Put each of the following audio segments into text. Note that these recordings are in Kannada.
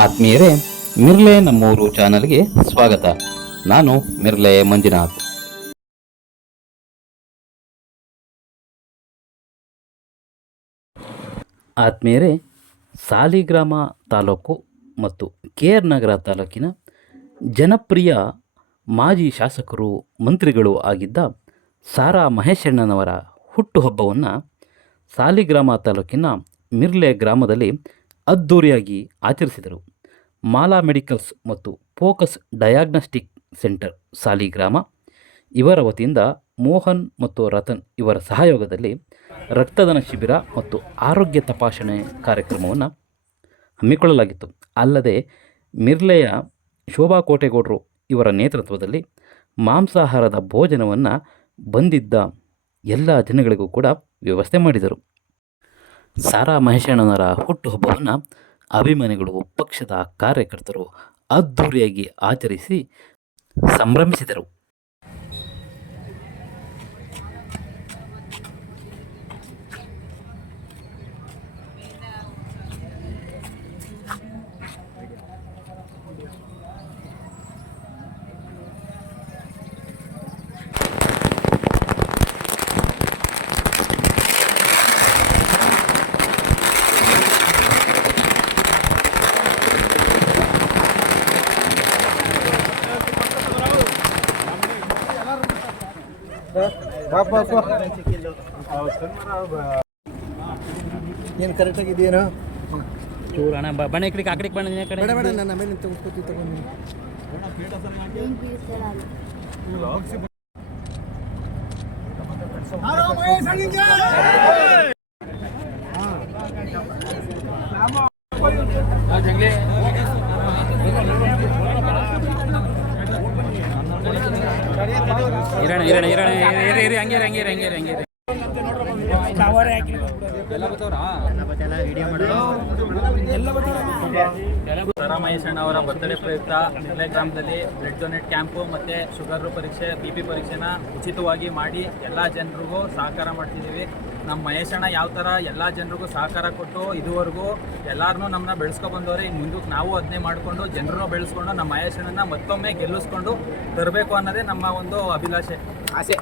ಆತ್ಮೀಯರೇ, ಮಿರ್ಲೆ ನಮ್ಮೂರು ಚಾನಲ್ಗೆ ಸ್ವಾಗತ. ನಾನು ಮಿರ್ಲೆ ಮಂಜುನಾಥ್. ಆತ್ಮೀಯರೇ, ಸಾಲಿಗ್ರಾಮ ತಾಲೂಕು ಮತ್ತು ಕೆ ಆರ್ ನಗರ ತಾಲೂಕಿನ ಜನಪ್ರಿಯ ಮಾಜಿ ಶಾಸಕರು, ಮಂತ್ರಿಗಳು ಆಗಿದ್ದ ಸಾರಾ ಮಹೇಶಣ್ಣನವರ ಹುಟ್ಟುಹಬ್ಬವನ್ನು ಸಾಲಿಗ್ರಾಮ ತಾಲೂಕಿನ ಮಿರ್ಲೆ ಗ್ರಾಮದಲ್ಲಿ ಅದ್ಧೂರಿಯಾಗಿ ಆಚರಿಸಿದರು. ಮಾಲಾ ಮೆಡಿಕಲ್ಸ್ ಮತ್ತು ಫೋಕಸ್ ಡಯಾಗ್ನೋಸ್ಟಿಕ್ ಸೆಂಟರ್ ಸಾಲಿಗ್ರಾಮ ಇವರ ವತಿಯಿಂದ ಮೋಹನ್ ಮತ್ತು ರತನ್ ಇವರ ಸಹಯೋಗದಲ್ಲಿ ರಕ್ತದಾನ ಶಿಬಿರ ಮತ್ತು ಆರೋಗ್ಯ ತಪಾಸಣೆ ಕಾರ್ಯಕ್ರಮವನ್ನು ಹಮ್ಮಿಕೊಳ್ಳಲಾಗಿತ್ತು. ಅಲ್ಲದೆ ಮಿರ್ಲೆಯ ಶೋಭಾ ಕೋಟೆಗೌಡರು ಇವರ ನೇತೃತ್ವದಲ್ಲಿ ಮಾಂಸಾಹಾರದ ಭೋಜನವನ್ನು ಬಂದಿದ್ದ ಎಲ್ಲ ಜನಗಳಿಗೂ ಕೂಡ ವ್ಯವಸ್ಥೆ ಮಾಡಿದರು. ಸಾರಾ ಮಹೇಶಣ್ಣನವರ ಹುಟ್ಟುಹಬ್ಬವನ್ನು ಅಭಿಮಾನಿಗಳು ಪಕ್ಷದ ಕಾರ್ಯಕರ್ತರು ಅದ್ಧೂರಿಯಾಗಿ ಆಚರಿಸಿ ಸಂಭ್ರಮಿಸಿದರು. ಏನು ಕರೆಕ್ಟಾಗಿ ಇದೆಯೇನೋ ಚೂರು ಹಣ ಬಣ್ಣ ಈ ಕಡೆ ಆ ಕಡೆ ಬಣ್ಣ ಈ ಕಡೆ ಬೇಡ ಬೇಡ ನನ್ನ ಮೇಲೆ ತಗೋತಿ ತಗೊಂಡು ಇರೋಣ ಇರೋಣ ಅವರ ಬರ್ತಡೇ ಪ್ರಯುಕ್ತ ಮಿರ್ಲೆ ಗ್ರಾಮದಲ್ಲಿ ಬ್ಲಡ್ ಡೊನೇಟ್ ಕ್ಯಾಂಪು ಮತ್ತು ಶುಗರ್ ಪರೀಕ್ಷೆ ಬಿ ಪಿ ಪರೀಕ್ಷೆನ ಉಚಿತವಾಗಿ ಮಾಡಿ ಎಲ್ಲ ಜನರಿಗೂ ಸಹಕಾರ ಮಾಡ್ತಿದ್ದೀವಿ. ನಮ್ಮ ಮಹೇಶಣ್ಣ ಯಾವ ಥರ ಎಲ್ಲ ಜನರಿಗೂ ಸಹಕಾರ ಕೊಟ್ಟು ಇದುವರೆಗೂ ಎಲ್ಲರನ್ನೂ ನಮ್ಮನ್ನ ಬೆಳೆಸ್ಕೊ ಬಂದವ್ರೆ ಇನ್ನು ಮುಂದಕ್ಕೆ ನಾವು ಅದನ್ನೇ ಮಾಡಿಕೊಂಡು ಜನರನ್ನು ಬೆಳೆಸ್ಕೊಂಡು ನಮ್ಮ ಮಹೇಶಣ್ಣನ ಮತ್ತೊಮ್ಮೆ ಗೆಲ್ಲಿಸ್ಕೊಂಡು ತರಬೇಕು ಅನ್ನೋದೇ ನಮ್ಮ ಒಂದು ಅಭಿಲಾಷೆ. ಆಸೆ.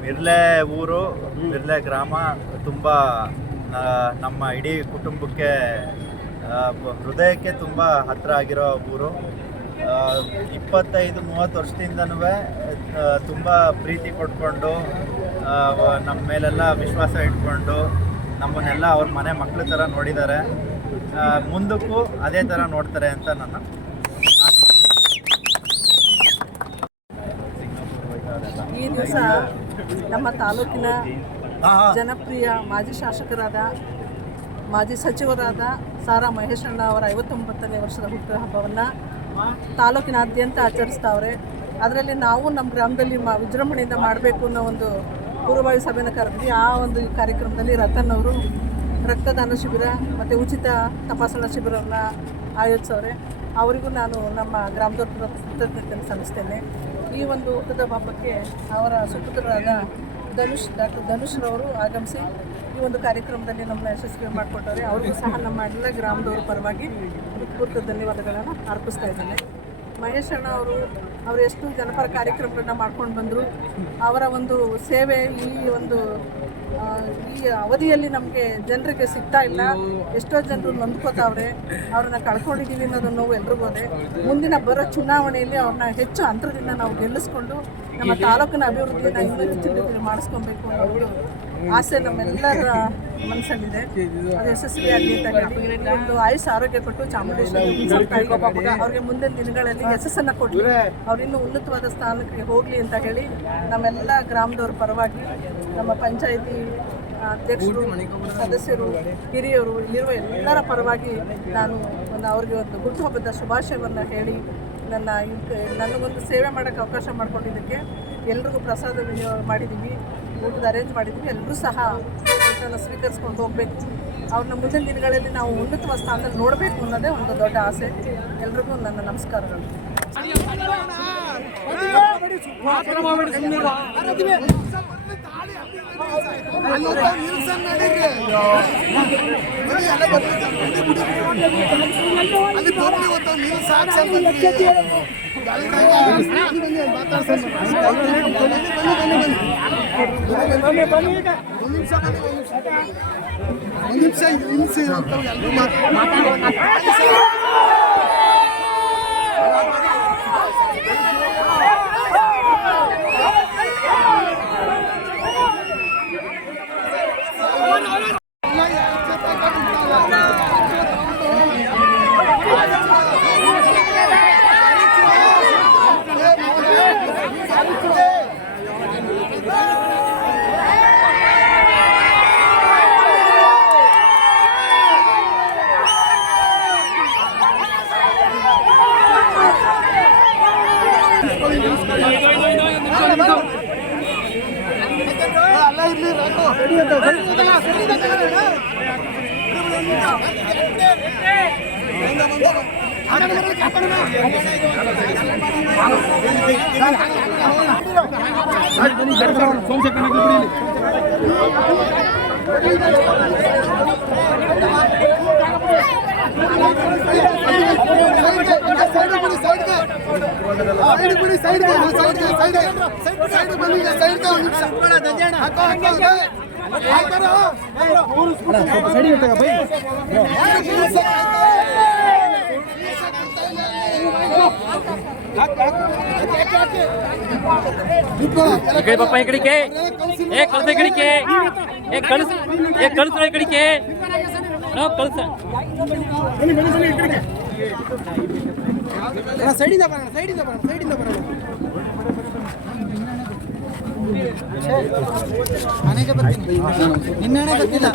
ಮಿರ್ಲೆ ಊರು ಮಿರ್ಲೆ ಗ್ರಾಮ ತುಂಬ ನಮ್ಮ ಇಡೀ ಕುಟುಂಬಕ್ಕೆ ಬ- ಹೃದಯಕ್ಕೆ ತುಂಬ ಹತ್ತಿರ ಆಗಿರೋ ಊರು. ಇಪ್ಪತ್ತೈದು ಮೂವತ್ತು ವರ್ಷದಿಂದನೂ ತುಂಬ ಪ್ರೀತಿ ಕೊಟ್ಕೊಂಡು ನಮ್ಮ ಮೇಲೆಲ್ಲ ವಿಶ್ವಾಸ ಇಟ್ಕೊಂಡು ನಮ್ಮನ್ನೆಲ್ಲ ಅವ್ರ ಮನೆ ಮಕ್ಕಳ ಥರ ನೋಡಿದ್ದಾರೆ. ಮುಂದಕ್ಕೂ ಅದೇ ಥರ ನೋಡ್ತಾರೆ ಅಂತ ನನ್ನ ಈ ದಿವಸ ನಮ್ಮ ತಾಲೂಕಿನ ಜನಪ್ರಿಯ ಮಾಜಿ ಶಾಸಕರಾದ ಮಾಜಿ ಸಚಿವರಾದ ಸಾರಾ ಮಹೇಶಣ್ಣ ಅವರ ಐವತ್ತೊಂಬತ್ತನೇ ವರ್ಷದ ಹುಟ್ಟುಹಬ್ಬವನ್ನು ತಾಲೂಕಿನಾದ್ಯಂತ ಆಚರಿಸ್ತಾವ್ರೆ. ಅದರಲ್ಲಿ ನಾವು ನಮ್ಮ ಗ್ರಾಮದಲ್ಲಿ ಮಾ ವಿಜೃಂಭಣೆಯಿಂದ ಮಾಡಬೇಕು ಅನ್ನೋ ಒಂದು ಪೂರ್ವಭಾವಿ ಸಭೆನ ಕರೆದ್ವಿ ಆ ಒಂದು ಕಾರ್ಯಕ್ರಮದಲ್ಲಿ ರತನ್ ಅವರು ರಕ್ತದಾನ ಶಿಬಿರ ಮತ್ತು ಉಚಿತ ತಪಾಸಣಾ ಶಿಬಿರವನ್ನು ಆಯೋಜಿಸವ್ರೆ. ಅವರಿಗೂ ನಾನು ನಮ್ಮ ಗ್ರಾಮದವ್ರ ಕೃತಜ್ಞತೆಯನ್ನು ಸಲ್ಲಿಸ್ತೇನೆ. ಈ ಒಂದು ಹುಟ್ಟದ ಹಬ್ಬಕ್ಕೆ ಅವರ ಸುಪುತ್ರರಾದ ಧನುಷ್, ಡಾಕ್ಟರ್ ಧನುಷ್ರವರು ಆಗಮಿಸಿ ಈ ಒಂದು ಕಾರ್ಯಕ್ರಮದಲ್ಲಿ ನಮ್ಮನ್ನ ಯಶಸ್ವಿ ಮಾಡಿಕೊಟ್ಟವ್ರೆ. ಅವ್ರಿಗೂ ಸಹ ನಮ್ಮ ಎಲ್ಲ ಗ್ರಾಮದವರ ಪರವಾಗಿ ಹೃತ್ಪೂರ್ವಕ ಧನ್ಯವಾದಗಳನ್ನು ಅರ್ಪಿಸ್ತಾ ಇದ್ದೇನೆ. ಮಹೇಶ್ ಅಣ್ಣ ಅವರು ಅವರು ಎಷ್ಟು ಜನಪರ ಕಾರ್ಯಕ್ರಮಗಳನ್ನ ಮಾಡ್ಕೊಂಡು ಬಂದರು. ಅವರ ಒಂದು ಸೇವೆ ಈ ಒಂದು ಈ ಅವಧಿಯಲ್ಲಿ ನಮಗೆ ಜನರಿಗೆ ಸಿಗ್ತಾ ಇಲ್ಲ. ಎಷ್ಟೋ ಜನರು ನೊಂದ್ಕೋತಾವ್ರೆ. ಅವ್ರನ್ನ ಕಳ್ಕೊಂಡಿದ್ದೀವಿ ಅನ್ನೋದು ನೋವು ಎಲ್ರಿಗೂ ಅದೇ. ಮುಂದಿನ ಬರೋ ಚುನಾವಣೆಯಲ್ಲಿ ಅವ್ರನ್ನ ಹೆಚ್ಚು ಅಂತರದಿಂದ ನಾವು ಗೆಲ್ಲಿಸ್ಕೊಂಡು ನಮ್ಮ ತಾಲೂಕಿನ ಅಭಿವೃದ್ಧಿಯನ್ನು ಇನ್ನೂ ಹೆಚ್ಚು ಮಾಡಿಸ್ಕೊಬೇಕು ಅನ್ನೋ ಒಂದು ಆಸೆ ನಮ್ಮೆಲ್ಲರ ಮನಸ್ಸಲ್ಲಿದೆ ಅದು ಯಶಸ್ವಿಯಾಗಲಿ ಅಂತ ಒಂದು ಆಯುಷ್ ಆರೋಗ್ಯ ಕೊಟ್ಟು ಚಾಮುಂಡೇಶ್ವರಿ ಅವ್ರಿಗೆ ಮುಂದಿನ ದಿನಗಳಲ್ಲಿ ಯಶಸ್ಸನ್ನು ಕೊಟ್ಟು ಇನ್ನೂ ಉನ್ನತವಾದ ಸ್ಥಾನಕ್ಕೆ ಹೋಗಲಿ ಅಂತ ಹೇಳಿ ನಮ್ಮೆಲ್ಲ ಗ್ರಾಮದವ್ರ ಪರವಾಗಿ ನಮ್ಮ ಪಂಚಾಯಿತಿ ಅಧ್ಯಕ್ಷರು ಸದಸ್ಯರು ಹಿರಿಯರು ಇಲ್ಲಿರುವ ಎಲ್ಲರ ಪರವಾಗಿ ನಾನು ಒಂದು ಅವ್ರಿಗೆ ಒಂದು ಹುಟ್ಟುಹಬ್ಬದ ಶುಭಾಶಯವನ್ನು ಹೇಳಿ ನನ್ನ ನನ್ನ ನನಗೊಂದು ಸೇವೆ ಮಾಡೋಕ್ಕೆ ಅವಕಾಶ ಮಾಡಿಕೊಂಡಿದ್ದಕ್ಕೆ ಎಲ್ರಿಗೂ ಪ್ರಸಾದ ವಿನಿಯೋಗ ಮಾಡಿದ್ದೀವಿ. ಊಟದ ಅರೇಂಜ್ ಮಾಡಿದ್ವಿ. ಎಲ್ಲರೂ ಸಹ ಊಟನ ಸ್ವೀಕರಿಸ್ಕೊಂಡು ಹೋಗಬೇಕು. ಅವ್ರನ್ನ ಮುಂದಿನ ದಿನಗಳಲ್ಲಿ ನಾವು ಉನ್ನತ ಸ್ಥಾನದಲ್ಲಿ ನೋಡಬೇಕು ಅನ್ನೋದೇ ಒಂದು ದೊಡ್ಡ ಆಸೆ. ಎಲ್ರಿಗೂ ನನ್ನ ನಮಸ್ಕಾರಗಳು. ಒಂದು ನಿಮಿಷ ಹಿಂಸೆ ಎಲ್ಲರೂ ಮಾತಾಡ್ತಾರೆ ಸೈಡ್ ಬಿಡಿ ಸೈಡ್ ಸೈಡ್ ಕಡೆ ಪಪ್ಪ ಈ ಕಡೆಗೆ ಏ ಕಳ್ಸ ಈ ಕಡೆಗೆ ಏ ಕಳ್ಸ ಏ ಕಳ್ಸ ಈ ಕಡೆಗೆ ನಾವು ಕಳ್ಸ ಸೈಡಿಂದ ಬರೋಣ ಸೈಡಿಂದ ಬರೋಣ ಸೈಡಿಂದ ಬರೋಣ ಮನೆಗೆ ಬರ್ತೀನಿ. ನಿನ್ನೆ ಗೊತ್ತಿಲ್ಲ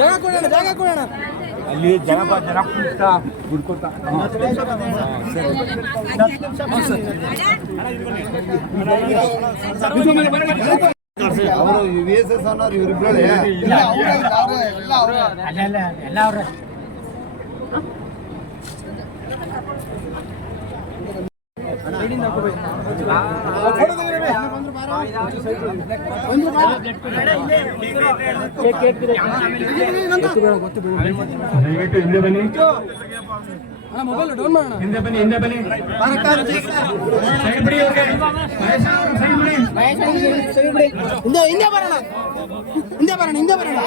ಜಾಗ ಕೊಡೋಣ ಜಾಗ ಕೊಡೋಣ. ಅವರು ವಿ ಎಸ್ ಎಸ್ ಅನ್ನೋರು ಇವರಿಬ್ಬರೇ ಇಲ್ಲ ಅವ್ರೇ ಎಲ್ಲ ಅವ್ರೇ ದಯವಿಟ್ಟು ಹಿಂದೆ ಬನ್ನಿ ಮೊಬೈಲ್ ಡೌನ್ ಮಾಡೋಣ ಹಿಂದೆ ಬನ್ನಿ ಹಿಂದೆ ಬನ್ನಿ ಸೈಡ್ ಬಿಡಿ ಅವ್ರಿಗೆ ಮಹೇಶ ಅವ್ರು ಸೈಡ್ ಬಿಡಿ ಹಿಂದೆ ಹಿಂದೆ ಬರೋಣ ಹಿಂದೆ ಬರೋಣ ಹಿಂದೆ ಬರೋಣ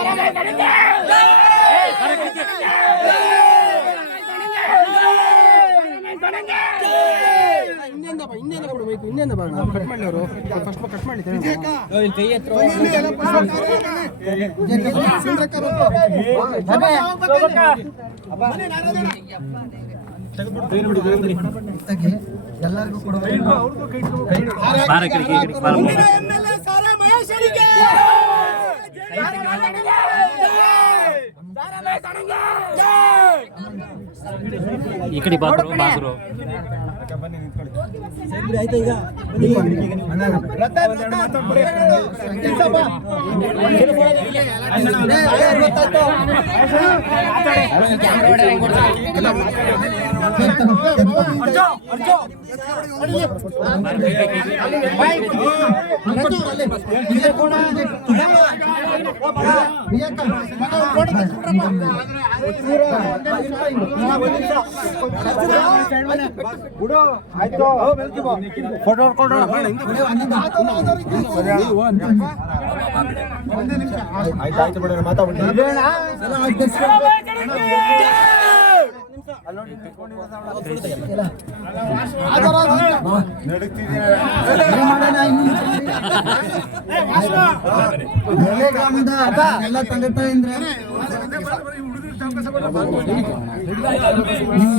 ಹಿಂದೆಂದ ಬಾ ಹಿಂದೆಂದ ಕೊಡಬೇಕು ಹಿಂದೆಂದ ಬರೋಣ ಕಟ್ ಮಾಡಿ ಅವರು ಫಸ್ಟ್ ಕಟ್ ಮಾಡಿ ಎಲ್ಲರಿಗೂ ಬಾರ ಕಡೆಗೆ ಈ ಈ ಕಡೆ ಬಾದ್ರು ಬಾದ್ರು ಫೋಟೋ ಹೊಡ್ಕೊಂಡ್ರ ಆಯ್ತಾಯ್ತು ಬಿಡೋಣ ಮಾತಾಡ್ಬಿಡಿ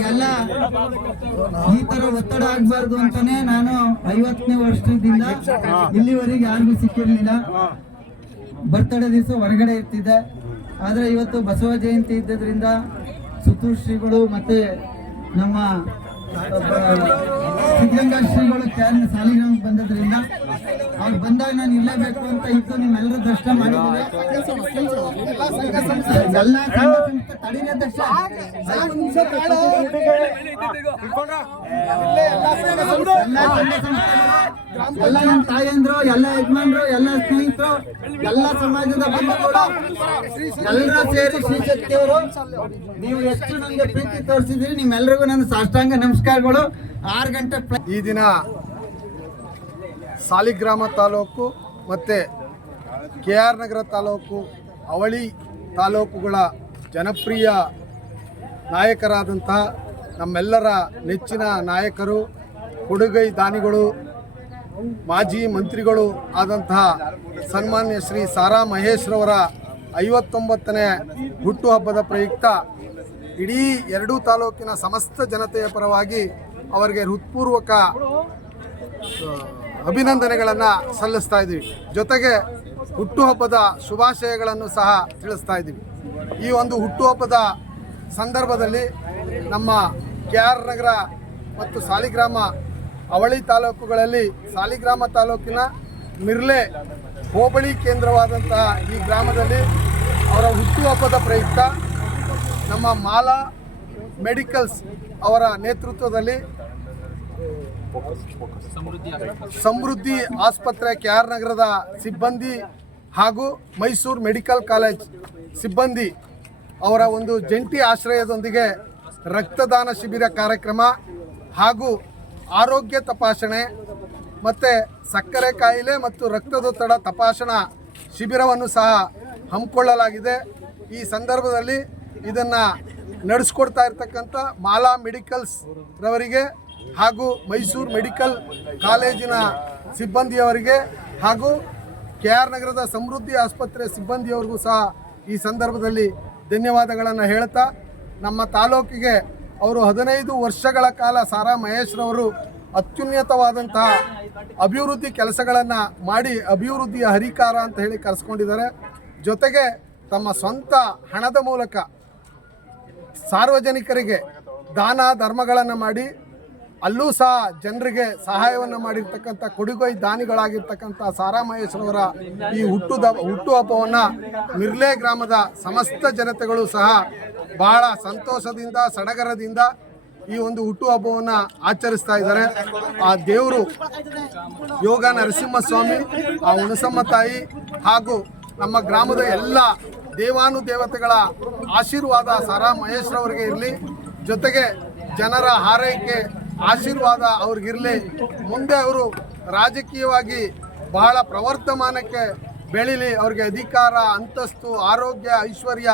ಎಲ್ಲ ಈ ತರ ಒತ್ತಡ ಆಗ್ಬಾರ್ದು ಅಂತಾನೆ ನಾನು ಐವತ್ತನೇ ವರ್ಷದಿಂದ ಇಲ್ಲಿವರೆಗೆ ಯಾರಿಗೂ ಸಿಕ್ಕಿರ್ಲಿಲ್ಲ ಬರ್ತಡೇ ದಿವಸ ಹೊರಗಡೆ ಇರ್ತಿದ್ದೆ. ಆದ್ರೆ ಇವತ್ತು ಬಸವ ಜಯಂತಿ ಇದ್ದದ್ರಿಂದ ಸುತ್ತೂರು ಮತ್ತೆ ನಮ್ಮ ಸಿದ್ಧಗಂಗಾ ಶ್ರೀಗಳು ಕ್ಯಾನ್ ಸಾಲಿಗ್ರಾಮಕ್ಕೆ ಬಂದದ್ರಿಂದ ಅವ್ರು ಬಂದಾಗ ನಾನು ಇರಲೇಬೇಕು ಅಂತ ಇದ್ದು ನಿಮ್ಮೆಲ್ಲರೂ ದರ್ಶನ ಮಾಡಿದ್ದೀವಿ. ಎಲ್ಲ ಅಧ್ಯಕ್ಷ. ಎಲ್ಲ ನಮ್ಮ ತಾಯಂದ್ರು, ಎಲ್ಲ ಯಜಮಾನ್ರು, ಎಲ್ಲ ಸ್ನೇಹಿತರು, ಎಲ್ಲ ಸಮಾಜದ ಬಂಧುಗಳು, ಎಲ್ಲರ ಸೇರಿ ಶ್ರೀಶಕ್ತಿಯವರು ನೀವು ಎಷ್ಟು ನನಗೆ ಪ್ರೀತಿ ತೋರಿಸಿದ್ರಿ ನಿಮ್ಮೆಲ್ಲರಿಗೂ ನನ್ನ ಸಾಷ್ಟಾಂಗ ನಮಸ್ಕಾರಗಳು. ಆರು ಗಂಟೆ ಈ ದಿನ ಸಾಲಿಗ್ರಾಮ ತಾಲೂಕು ಮತ್ತು ಕೆ ಆರ್ ನಗರ ತಾಲೂಕು, ಅವಳಿ ತಾಲೂಕುಗಳ ಜನಪ್ರಿಯ ನಾಯಕರಾದಂತಹ ನಮ್ಮೆಲ್ಲರ ನೆಚ್ಚಿನ ನಾಯಕರು, ಕೊಡುಗೈ ದಾನಿಗಳು, ಮಾಜಿ ಮಂತ್ರಿಗಳು ಆದಂತಹ ಸನ್ಮಾನ್ಯ ಶ್ರೀ ಸಾರಾ ಮಹೇಶ್ರವರ ಐವತ್ತೊಂಬತ್ತನೇ ಹುಟ್ಟುಹಬ್ಬದ ಪ್ರಯುಕ್ತ ಇಡೀ ಎರಡೂ ತಾಲೂಕಿನ ಸಮಸ್ತ ಜನತೆಯ ಪರವಾಗಿ ಅವರಿಗೆ ಹೃತ್ಪೂರ್ವಕ ಅಭಿನಂದನೆಗಳನ್ನು ಸಲ್ಲಿಸ್ತಾ ಇದ್ದೀವಿ. ಜೊತೆಗೆ ಹುಟ್ಟುಹಬ್ಬದ ಶುಭಾಶಯಗಳನ್ನು ಸಹ ತಿಳಿಸ್ತಾ ಇದ್ದೀವಿ. ಈ ಒಂದು ಹುಟ್ಟುಹಬ್ಬದ ಸಂದರ್ಭದಲ್ಲಿ ನಮ್ಮ ಕೆ ಆರ್ ನಗರ ಮತ್ತು ಸಾಲಿಗ್ರಾಮ ಅವಳಿ ತಾಲೂಕುಗಳಲ್ಲಿ ಸಾಲಿಗ್ರಾಮ ತಾಲೂಕಿನ ಮಿರ್ಲೆ ಹೋಬಳಿ ಕೇಂದ್ರವಾದಂತಹ ಈ ಗ್ರಾಮದಲ್ಲಿ ಅವರ ಹುಟ್ಟುಹಬ್ಬದ ಪ್ರಯುಕ್ತ ನಮ್ಮ ಮಾಲಾ ಮೆಡಿಕಲ್ಸ್ ಅವರ ನೇತೃತ್ವದಲ್ಲಿ ಸಮೃದ್ಧಿ ಆಸ್ಪತ್ರೆ ಕೆ ಆರ್ ನಗರದ ಸಿಬ್ಬಂದಿ ಹಾಗೂ ಮೈಸೂರು ಮೆಡಿಕಲ್ ಕಾಲೇಜ್ ಸಿಬ್ಬಂದಿ ಅವರ ಒಂದು ಜಂಟಿ ಆಶ್ರಯದೊಂದಿಗೆ ರಕ್ತದಾನ ಶಿಬಿರ ಕಾರ್ಯಕ್ರಮ ಹಾಗೂ ಆರೋಗ್ಯ ತಪಾಸಣೆ ಮತ್ತು ಸಕ್ಕರೆ ಕಾಯಿಲೆ ಮತ್ತು ರಕ್ತದೊತ್ತಡ ತಪಾಸಣಾ ಶಿಬಿರವನ್ನು ಸಹ ಹಮ್ಮಿಕೊಳ್ಳಲಾಗಿದೆ. ಈ ಸಂದರ್ಭದಲ್ಲಿ ಇದನ್ನು ನಡೆಸ್ಕೊಡ್ತಾ ಇರ್ತಕ್ಕಂಥ ಮಾಲಾ ಮೆಡಿಕಲ್ಸ್ ರವರಿಗೆ ಹಾಗೂ ಮೈಸೂರು ಮೆಡಿಕಲ್ ಕಾಲೇಜಿನ ಸಿಬ್ಬಂದಿಯವರಿಗೆ ಹಾಗೂ ಕೆ ಆರ್ ನಗರದ ಸಮೃದ್ಧಿ ಆಸ್ಪತ್ರೆ ಸಿಬ್ಬಂದಿಯವರಿಗೂ ಸಹ ಈ ಸಂದರ್ಭದಲ್ಲಿ ಧನ್ಯವಾದಗಳನ್ನು ಹೇಳ್ತಾ, ನಮ್ಮ ತಾಲೂಕಿಗೆ ಅವರು ಹದಿನೈದು ವರ್ಷಗಳ ಕಾಲ ಸಾರಾ ಮಹೇಶ್ರವರು ಅತ್ಯುನ್ನತವಾದಂತಹ ಅಭಿವೃದ್ಧಿ ಕೆಲಸಗಳನ್ನು ಮಾಡಿ ಅಭಿವೃದ್ಧಿಯ ಹರಿಕಾರ ಅಂತ ಹೇಳಿ ಕರೆಸ್ಕೊಂಡಿದ್ದಾರೆ. ಜೊತೆಗೆ ತಮ್ಮ ಸ್ವಂತ ಹಣದ ಮೂಲಕ ಸಾರ್ವಜನಿಕರಿಗೆ ದಾನ ಧರ್ಮಗಳನ್ನು ಮಾಡಿ, ಅಲ್ಲೂ ಸಹ ಜನರಿಗೆ ಸಹಾಯವನ್ನು ಮಾಡಿರ್ತಕ್ಕಂಥ ಕೊಡುಗೈ ದಾನಿಗಳಾಗಿರ್ತಕ್ಕಂಥ ಸಾರಾ ಮಹೇಶ್ವರವರ ಈ ಹುಟ್ಟು ಹುಟ್ಟುಹಬ್ಬವನ್ನು ಮಿರ್ಲೆ ಗ್ರಾಮದ ಸಮಸ್ತ ಜನತೆಗಳು ಸಹ ಬಹಳ ಸಂತೋಷದಿಂದ, ಸಡಗರದಿಂದ ಈ ಒಂದು ಹುಟ್ಟುಹಬ್ಬವನ್ನು ಆಚರಿಸ್ತಾ ಇದ್ದಾರೆ. ಆ ದೇವರು ಯೋಗ ನರಸಿಂಹಸ್ವಾಮಿ, ಆ ಹುಣಸಮ್ಮ ತಾಯಿ ಹಾಗೂ ನಮ್ಮ ಗ್ರಾಮದ ಎಲ್ಲ ದೇವಾನುದೇವತೆಗಳ ಆಶೀರ್ವಾದ ಸಾರಾ ಮಹೇಶ್ವರವರಿಗೆ ಇರಲಿ. ಜೊತೆಗೆ ಜನರ ಹಾರೈಕೆ, ಆಶೀರ್ವಾದ ಅವ್ರಿಗಿರಲಿ ಮುಂದೆ ಅವರು ರಾಜಕೀಯವಾಗಿ ಬಹಳ ಪ್ರವರ್ತಮಾನಕ್ಕೆ ಬೆಳೀಲಿ. ಅವ್ರಿಗೆ ಅಧಿಕಾರ, ಅಂತಸ್ತು, ಆರೋಗ್ಯ, ಐಶ್ವರ್ಯ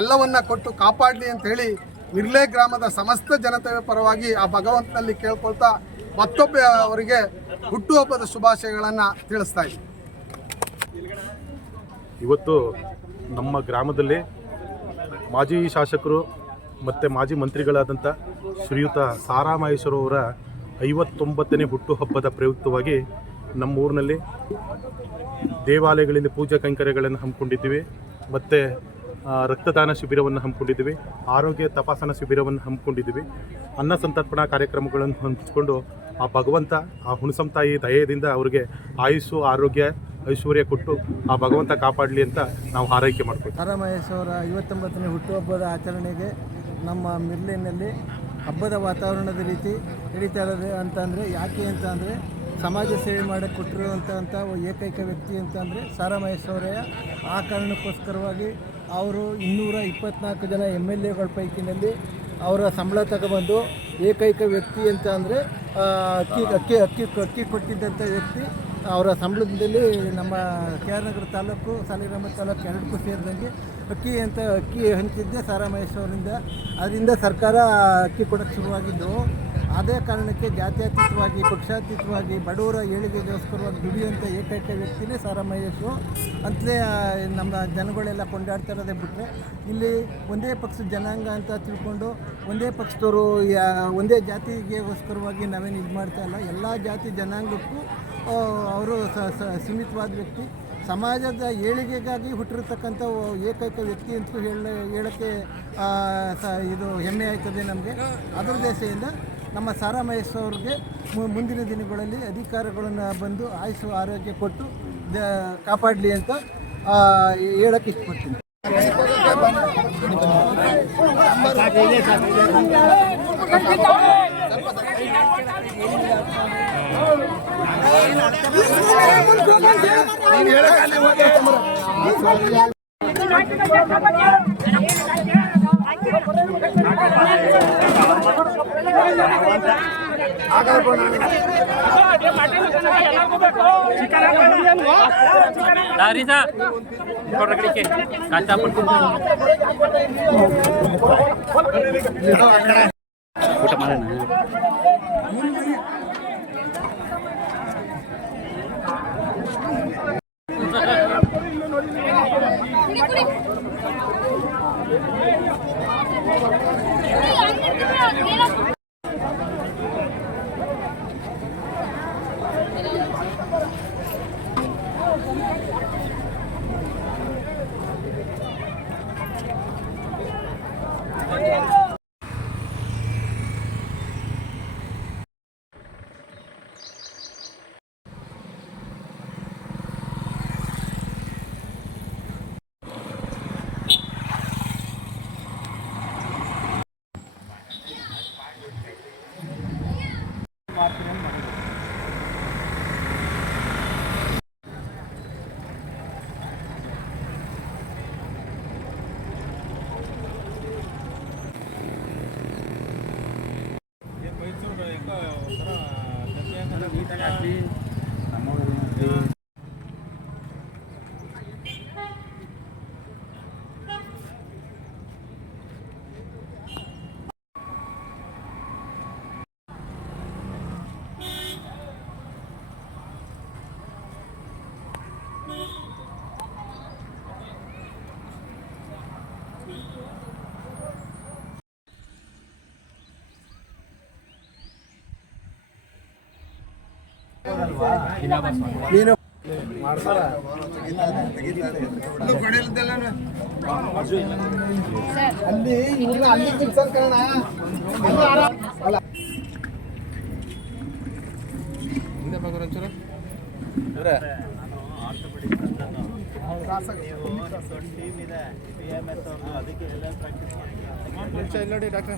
ಎಲ್ಲವನ್ನ ಕೊಟ್ಟು ಕಾಪಾಡಲಿ ಅಂತ ಹೇಳಿ ಮಿರ್ಲೆ ಗ್ರಾಮದ ಸಮಸ್ತ ಜನತೆಯ ಪರವಾಗಿ ಆ ಭಗವಂತನಲ್ಲಿ ಕೇಳ್ಕೊಳ್ತಾ ಮತ್ತೊಬ್ಬ ಅವರಿಗೆ ಹುಟ್ಟುಹಬ್ಬದ ಶುಭಾಶಯಗಳನ್ನು ತಿಳಿಸ್ತಾ ಇದ್ದೀನಿ. ಇವತ್ತು ನಮ್ಮ ಗ್ರಾಮದಲ್ಲಿ ಮಾಜಿ ಶಾಸಕರು ಮತ್ತು ಮಾಜಿ ಮಂತ್ರಿಗಳಾದಂಥ ಶ್ರೀಯುತ ಸಾರಾ ಅವರ ಐವತ್ತೊಂಬತ್ತನೇ ಹುಟ್ಟುಹಬ್ಬದ ಪ್ರಯುಕ್ತವಾಗಿ ನಮ್ಮ ಊರಿನಲ್ಲಿ ದೇವಾಲಯಗಳಲ್ಲಿ ಪೂಜಾ ಕೈಂಕರ್ಯಗಳನ್ನು ಹಮ್ಮಿಕೊಂಡಿದ್ದೀವಿ. ಮತ್ತು ರಕ್ತದಾನ ಶಿಬಿರವನ್ನು ಹಮ್ಮಿಕೊಂಡಿದ್ದೀವಿ. ಆರೋಗ್ಯ ತಪಾಸಣಾ ಶಿಬಿರವನ್ನು ಹಮ್ಮಿಕೊಂಡಿದ್ದೀವಿ. ಅನ್ನ ಸಂತರ್ಪಣಾ ಕಾರ್ಯಕ್ರಮಗಳನ್ನು ಹಮ್ಮಿಕೊಂಡು ಆ ಭಗವಂತ, ಆ ಹುಣಸಂ ತಾಯಿ ದಯದಿಂದ ಅವರಿಗೆ ಆಯುಸ್ಸು, ಆರೋಗ್ಯ, ಐಶ್ವರ್ಯ ಕೊಟ್ಟು ಆ ಭಗವಂತ ಕಾಪಾಡಲಿ ಅಂತ ನಾವು ಹಾರೈಕೆ ಮಾಡ್ಕೊಳ್ತೀವಿ. ತಾರಾಮಹೇಶ್ವರ ಐವತ್ತೊಂಬತ್ತನೇ ಹುಟ್ಟುಹಬ್ಬದ ಆಚರಣೆಗೆ ನಮ್ಮ ಮಿರ್ಲಿನಲ್ಲಿ ಹಬ್ಬದ ವಾತಾವರಣದ ರೀತಿ ನಡೀತಾ ಇರೋದು ಅಂತಂದರೆ ಯಾಕೆ ಅಂತ ಅಂದರೆ ಸಮಾಜ ಸೇವೆ ಮಾಡಕ್ಕೆ ಕೊಟ್ಟಿರುವಂಥ ಏಕೈಕ ವ್ಯಕ್ತಿ ಅಂತಂದರೆ ಸಾರಾಮಹೇಶ್ವರಯ್ಯ ಆ ಕಾರಣಕ್ಕೋಸ್ಕರವಾಗಿ ಅವರು ಇನ್ನೂರ ಇಪ್ಪತ್ನಾಲ್ಕು ಜನ ಎಂ ಎಲ್ ಎಗಳ ಪೈಕಿನಲ್ಲಿ ಅವರ ಸಂಬಳ ತಗೊಬಂದು ಏಕೈಕ ವ್ಯಕ್ತಿ ಅಂತ ಅಂದರೆ ಅಕ್ಕಿ ಅಕ್ಕಿ ಅಕ್ಕಿ ಅಕ್ಕಿ ಕೊಟ್ಟಿದ್ದಂಥ ವ್ಯಕ್ತಿ. ಅವರ ಸಂಬಳದಲ್ಲಿ ನಮ್ಮ ಕೆ ಆರ್ ನಗರ ತಾಲೂಕು, ಸಾಲಿಗ್ರಾಮ ತಾಲೂಕು ಎರಡಕ್ಕೂ ಸೇರಿದಂಗೆ ಅಕ್ಕಿ ಅಂತ ಅಕ್ಕಿ ಹಂಚಿದ್ದೆ ಸಾರಾಮಹೇಶ್ವರಿಂದ ಅದರಿಂದ ಸರ್ಕಾರ ಅಕ್ಕಿ ಕೊಡೋಕ್ಕೆ ಶುರುವಾಗಿದ್ದು. ಅದೇ ಕಾರಣಕ್ಕೆ ಜಾತ್ಯತೀತವಾಗಿ, ಪಕ್ಷಾತೀತವಾಗಿ ಬಡವರ ಏಳಿಗೆಗೋಸ್ಕರವಾಗಿ ದುಡಿಯುವಂಥ ಏಕೈಕ ವ್ಯಕ್ತಿನೇ ಸಾರಾಮಹೇಶು. ಅಂತಲೇ ನಮ್ಮ ಜನಗಳೆಲ್ಲ ಕೊಂಡಾಡ್ತಾ ಇರೋದೇ ಬಿಟ್ಟರೆ ಇಲ್ಲಿ ಒಂದೇ ಪಕ್ಷದ ಜನಾಂಗ ಅಂತ ತಿಳ್ಕೊಂಡು ಒಂದೇ ಪಕ್ಷದವರು, ಯಾ- ಒಂದೇ ಜಾತಿಗೆಗೋಸ್ಕರವಾಗಿ ನಾವೇನು ಇದು ಮಾಡ್ತಾ ಇಲ್ಲ. ಎಲ್ಲ ಜಾತಿ ಜನಾಂಗಕ್ಕೂ ಅವರು ಸೀಮಿತವಾದ ವ್ಯಕ್ತಿ. ಸಮಾಜದ ಏಳಿಗೆಗಾಗಿ ಹುಟ್ಟಿರ್ತಕ್ಕಂಥ ಏಕೈಕ ವ್ಯಕ್ತಿ ಅಂತೂ ಹೇಳ, ಹೇಳೋಕ್ಕೆ ಸ, ಇದು ಹೆಮ್ಮೆ ಆಯ್ತದೆ ನಮಗೆ. ಅದರ ದೇಶದಿಂದ ನಮ್ಮ ಸಾರಾ ಮಹೇಶ್ ಅವ್ರಿಗೆ ಮುಂದಿನ ದಿನಗಳಲ್ಲಿ ಅಧಿಕಾರಗಳನ್ನು ಬಂದು ಆಯುಷು ಆರೋಗ್ಯ ಕೊಟ್ಟು ಕಾಪಾಡಲಿ ಅಂತ ಹೇಳಕ್ಕೆ ಇಷ್ಟಪಡ್ತೀನಿ. ದಾರಿದ ಕೊಡಗಡಿಕೆ ಕಾಚಾ ಪಟ್ಟು ಊಟ ಮಾಡೋಣ Di 哪里 ನೀನು ಅಲ್ಲಿ ಇವ್ರನ್ನ ಅಲ್ಲಿ ಕಾರಣ ಅಲ್ಲ ಟೀಮ್ ಇದೆ ಅದಕ್ಕೆ ಎಲ್ಲ ಪ್ರಾಕ್ಟೀಸ್ ನೋಡಿ ಡಾಕ್ಟ್ರೆ.